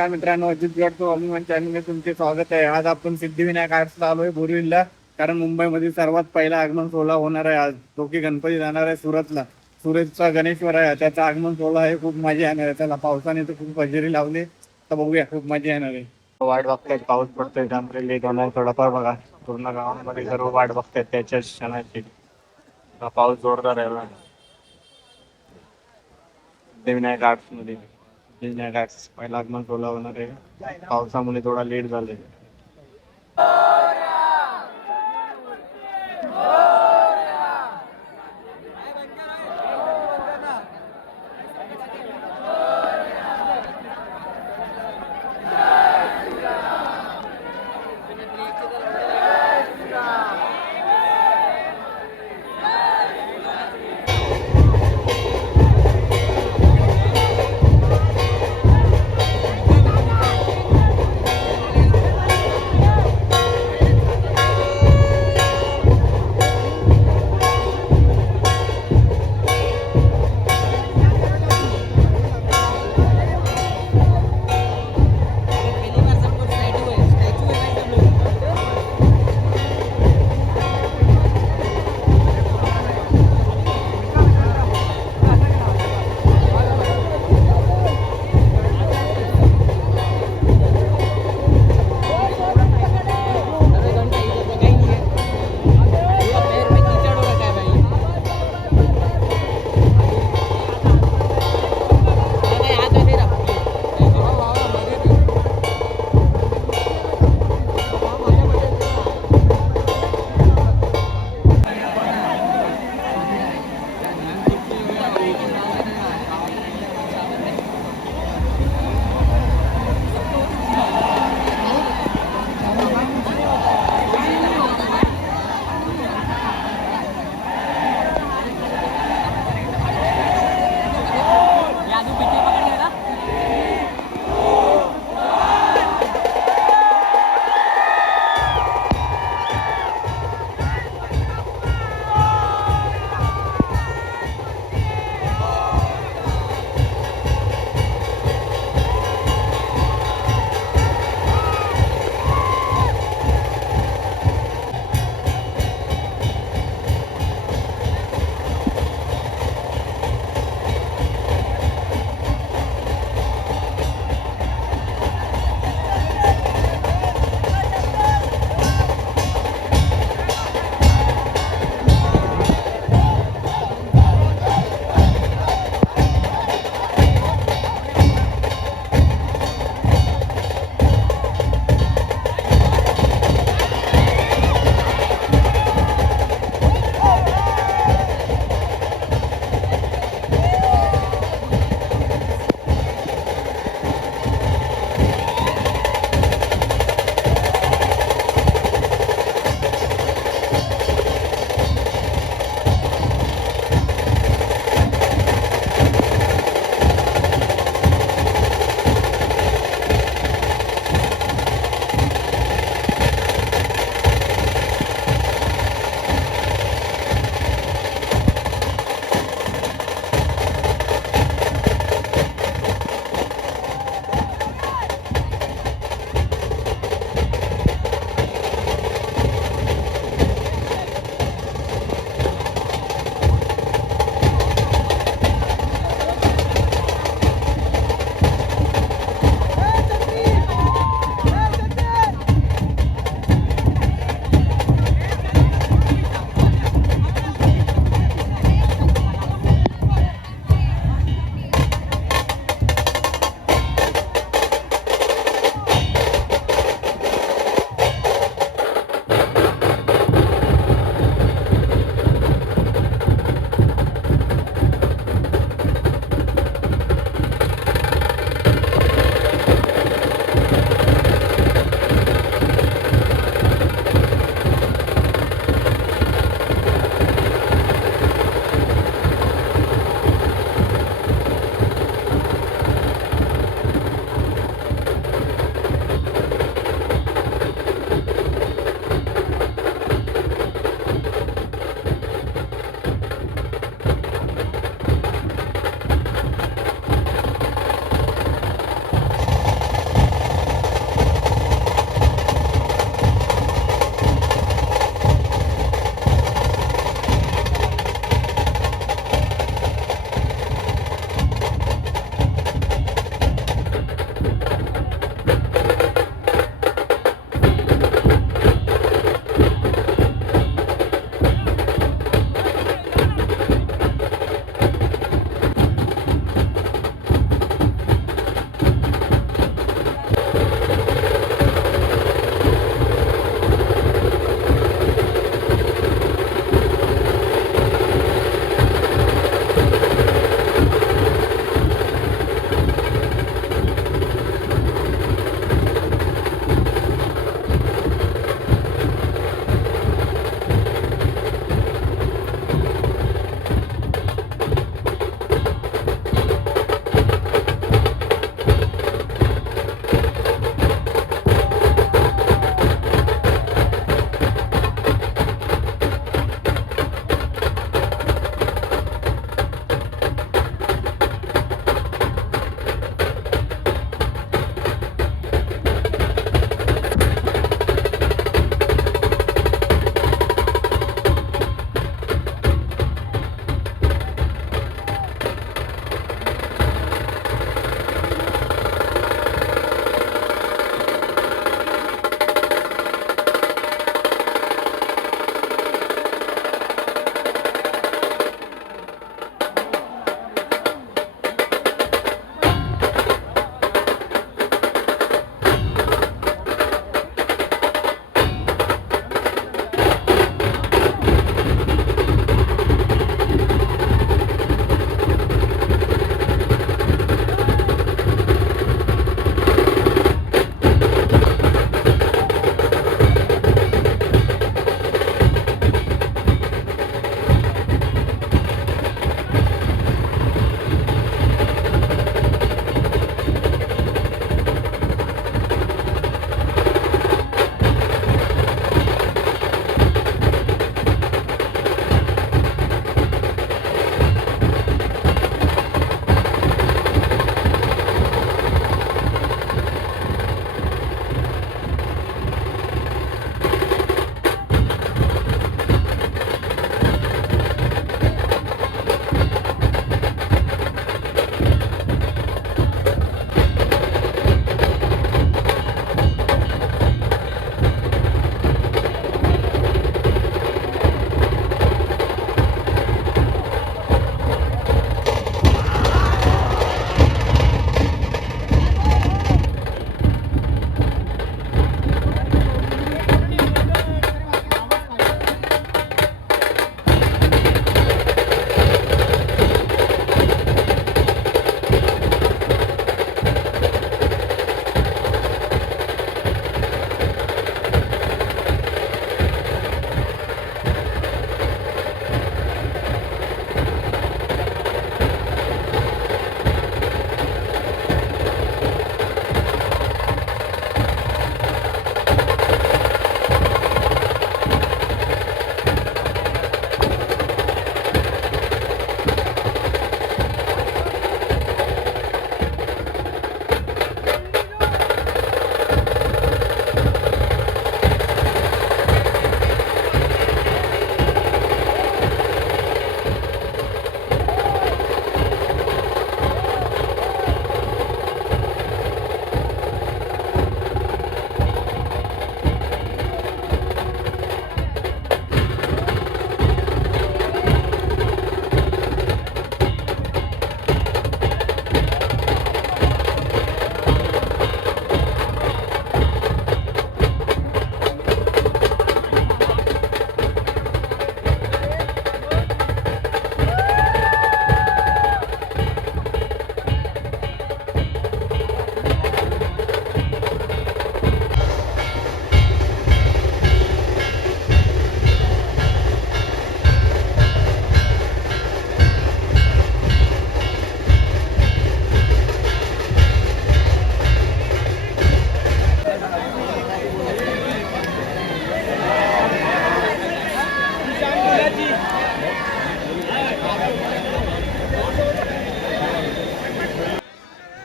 नमस्कार मित्रांनो, अजित गडतो अभिमान चॅनलमध्ये तुमचे स्वागत आहे. आज आपण सिद्धिविनायक आर्ट्सला आलोय बोरिवलीला, कारण मुंबईमध्ये सर्वात पहिला आगमन सोहळा होणार आहे. आज दोघे गणपती जाणार आहे सुरतला. सुरतचा गणेश्वर आहे, त्याचा आगमन सोहळा आहे. खूप मजा येणार आहे. त्याला पावसाने तर खूप हजेरी लावली, तर बघूया, खूप मजा येणार आहे. वाट बघतायत, पाऊस पडतोय त्यामुळे लेट होणार थोडाफार. बघा पूर्ण गावामध्ये सर्व वाट बघतायत त्याच्या क्षणाची. पाऊस जोरदार आहे सिद्धिविनायक आर्ट्स मध्ये. सिद्धिविनायक आर्ट्स पहिला आगमन सोहळा होणार आहे. पावसामुळे थोडा लेट झाले.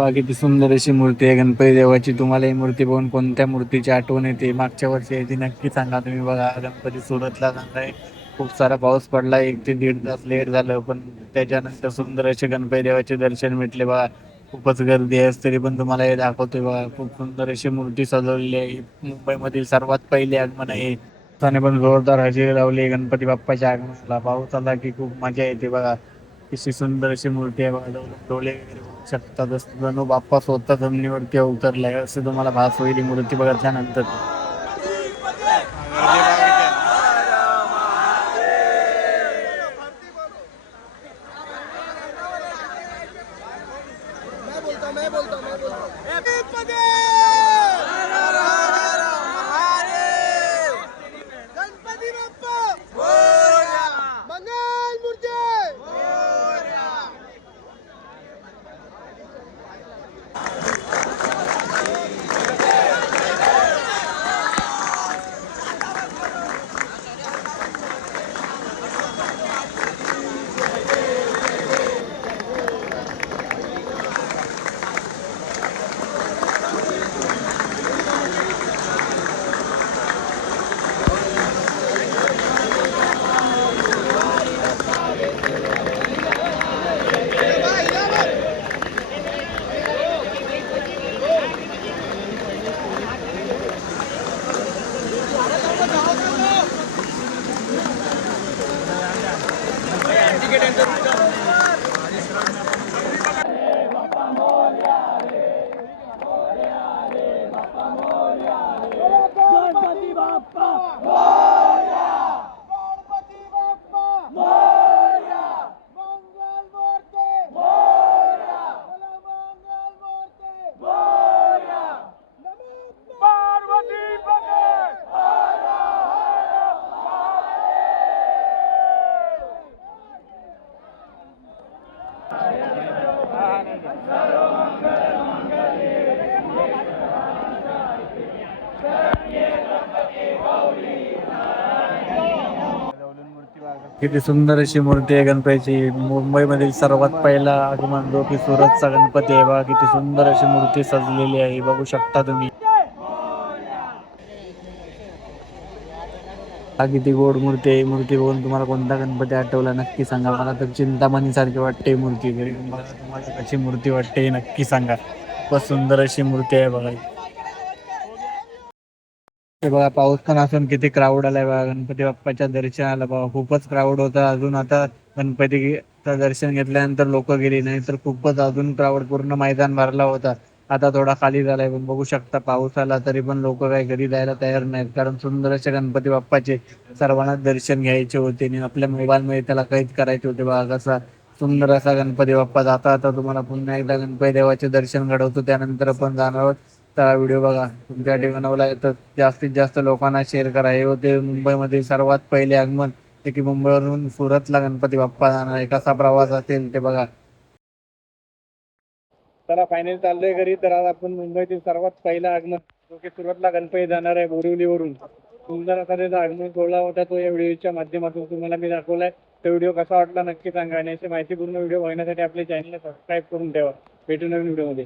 पहा किती सुंदर अशी मूर्ती आहे गणपती देवाची. तुम्हाला ही मूर्ती बघून कोणत्या मूर्तीची आठवण येते? मागच्या वर्षी आहे ती नक्की सांगा तुम्ही. बघा गणपती सुरतला जाणार. खूप सारा पाऊस पडला, 1 ते 1.5 तास लेट झालं, पण त्याच्यानंतर सुंदर असे गणपती देवाचे दर्शन भेटले. बघा खूपच गर्दी आहे तरी पण तुम्हाला हे दाखवतोय. बघा खूप सुंदर अशी मूर्ती सजवलेली आहे. मुंबईमधील सर्वात पहिले आगमन आहे. त्याने पण जोरदार हजेरी लावली गणपती बाप्पाच्या आगमनाला. पाऊस आला की खूप मजा येते. बघा किती सुंदर अशी मूर्ती आहे. बघा डोळे वगैरे बघू शकता, जसं जणू बाप्पा स्वतः जमिनीवरती अवतरलाय असं तुम्हाला भास होईल ही मूर्ती बघितल्यानंतर. किती सुंदर अशी मूर्ती आहे गणपतीची. मुंबईमधील सर्वात पहिला आगमन जो की सुरतचा गणपती आहे. बघा किती सुंदर अशी मूर्ती सजलेली आहे, बघू शकता तुम्ही. हा किती गोड मूर्ती आहे. मूर्ती बघून तुम्हाला कोणता गणपती आठवला नक्की सांगा. मला तर चिंतामणी सारखी वाटते मूर्ती. तरी मला तुम्हाला कशी मूर्ती वाटते हे नक्की सांगा. खूपच सुंदर अशी मूर्ती आहे बघा. हे बघा पाऊस पण असून किती क्राऊड आलाय बघा गणपती बाप्पाच्या दर्शनाला. बघा खूपच क्राऊड होता. अजून आता गणपतीचं दर्शन घेतल्यानंतर लोक गेली, नाही तर खूपच अजून क्राऊड पूर्ण मैदान भरला होता. आता थोडा खाली झालाय, पण बघू शकता पाऊस आला तरी पण लोक काही घरी जायला तयार नाहीत, कारण सुंदर असे गणपती बाप्पाचे सर्वांना दर्शन घ्यायचे होते आणि आपल्या मोबाईलमध्ये त्याला कैद करायचे होते. बघा कसा सुंदर असा गणपती बाप्पा. जाता आता तुम्हाला पुन्हा एकदा गणपती देवाचे दर्शन घडवतो, त्यानंतर आपण जाणार आहोत. तर व्हिडिओ बघा तुमच्यासाठी बनवलाय, तर जास्तीत जास्त लोकांना शेअर करा. हे होते मुंबईमध्ये सर्वात पहिले आगमन, ते की मुंबईवरून सुरतला गणपती बाप्पा जाणार आहे. कसा प्रवास असेल ते बघा. चला फायनल चाललोय घरी. तर आज आपण मुंबईतील सर्वात पहिला आगमन जो की सुरतला गणपती जाणार आहे बोरिवलीवरून, सुंदर असा त्याचा आगमन सोहळा होता, तो या व्हिडिओच्या माध्यमातून तुम्हाला मी दाखवलाय. तो व्हिडिओ कसा वाटला नक्की सांगा आणि अशी माहितीपूर्ण व्हिडिओ बघण्यासाठी आपल्या चॅनलला सबस्क्राईब करून ठेवा. भेटू नवीन व्हिडिओमध्ये.